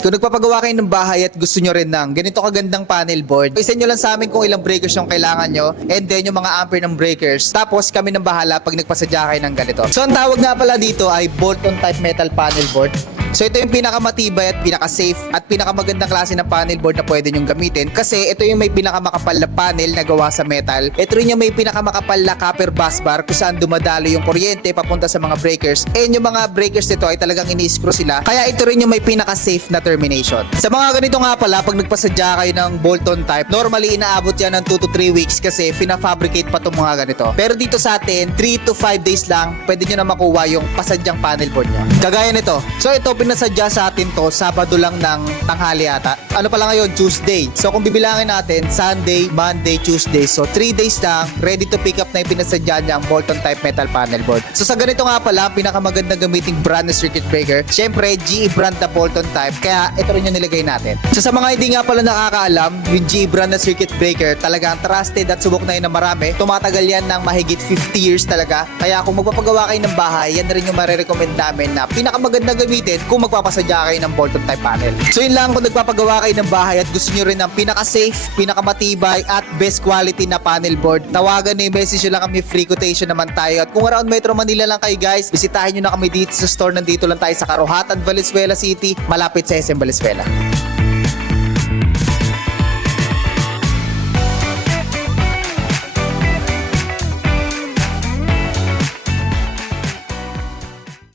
Kung nagpapagawa kayo ng bahay at gusto nyo rin ng ganito kagandang panel board, isa nyo lang sa amin kung ilang breakers yung kailangan nyo and then yung mga ampere ng breakers. Tapos kami nang bahala pag nagpasadya kayo ng ganito. So ang tawag nga pala dito ay bolt-on type metal panel board. So ito yung pinakamatibay at pinaka-safe at pinakamagandang klase ng panel board na pwede nyong gamitin kasi ito yung may pinakamakapal na panel na gawa sa metal. Ito rin yung may pinakamakapal na copper bus bar kung saan dumadalo yung kuryente papunta sa mga breakers. And yung mga breakers nito ay talagang ini-screw sila. Kaya ito rin yung may pinaka-safe na termination. Sa mga ganito nga pala, pag nagpasadya kayo ng bolt-on type, normally inaabot yan ng 2 to 3 weeks kasi fina-fabricate pa itong mga ganito. Pero dito sa atin, 3 to 5 days lang, pwede nyo na makuha yung pasadyang panel board nyo. Kagaya nito. So ito, pinasadya sa atin to Sabado lang ng tanghali ata. Ano pala ngayon? Tuesday. So kung bibilangin natin, Sunday, Monday, Tuesday. So 3 days lang, ready to pick up na yung pinasadya niya ang bolt-on type metal panel board. So sa ganito nga pala, pinakamaganda gamiting brand na circuit breaker. Syempre, GE brand na bolt-on type. Kaya ito rin yung nilagay natin. So sa mga hindi nga pala nakakaalam, yung GE brand na circuit breaker talagang trusted at subok na yun ng marami. Tumatagal yan ng mahigit 50 years talaga. Kaya kung magpapagawa kayo ng bahay, yan na rin yung marirecommend namin na pinakamaganda gamitin kung magpapasadya kayo ng bolt-on type panel. So yun lang, kung nagpapagawa kayo ng bahay at gusto nyo rin ng pinaka-safe, pinakamatibay at best quality na panel board, tawagan na yung message nyo lang kami, free quotation naman tayo. At kung around Metro Manila lang kayo guys, bisitahin nyo na kami dito sa store, nandito lang tayo sa Karuhatan, Valenzuela City, malapit sa SM Valenzuela.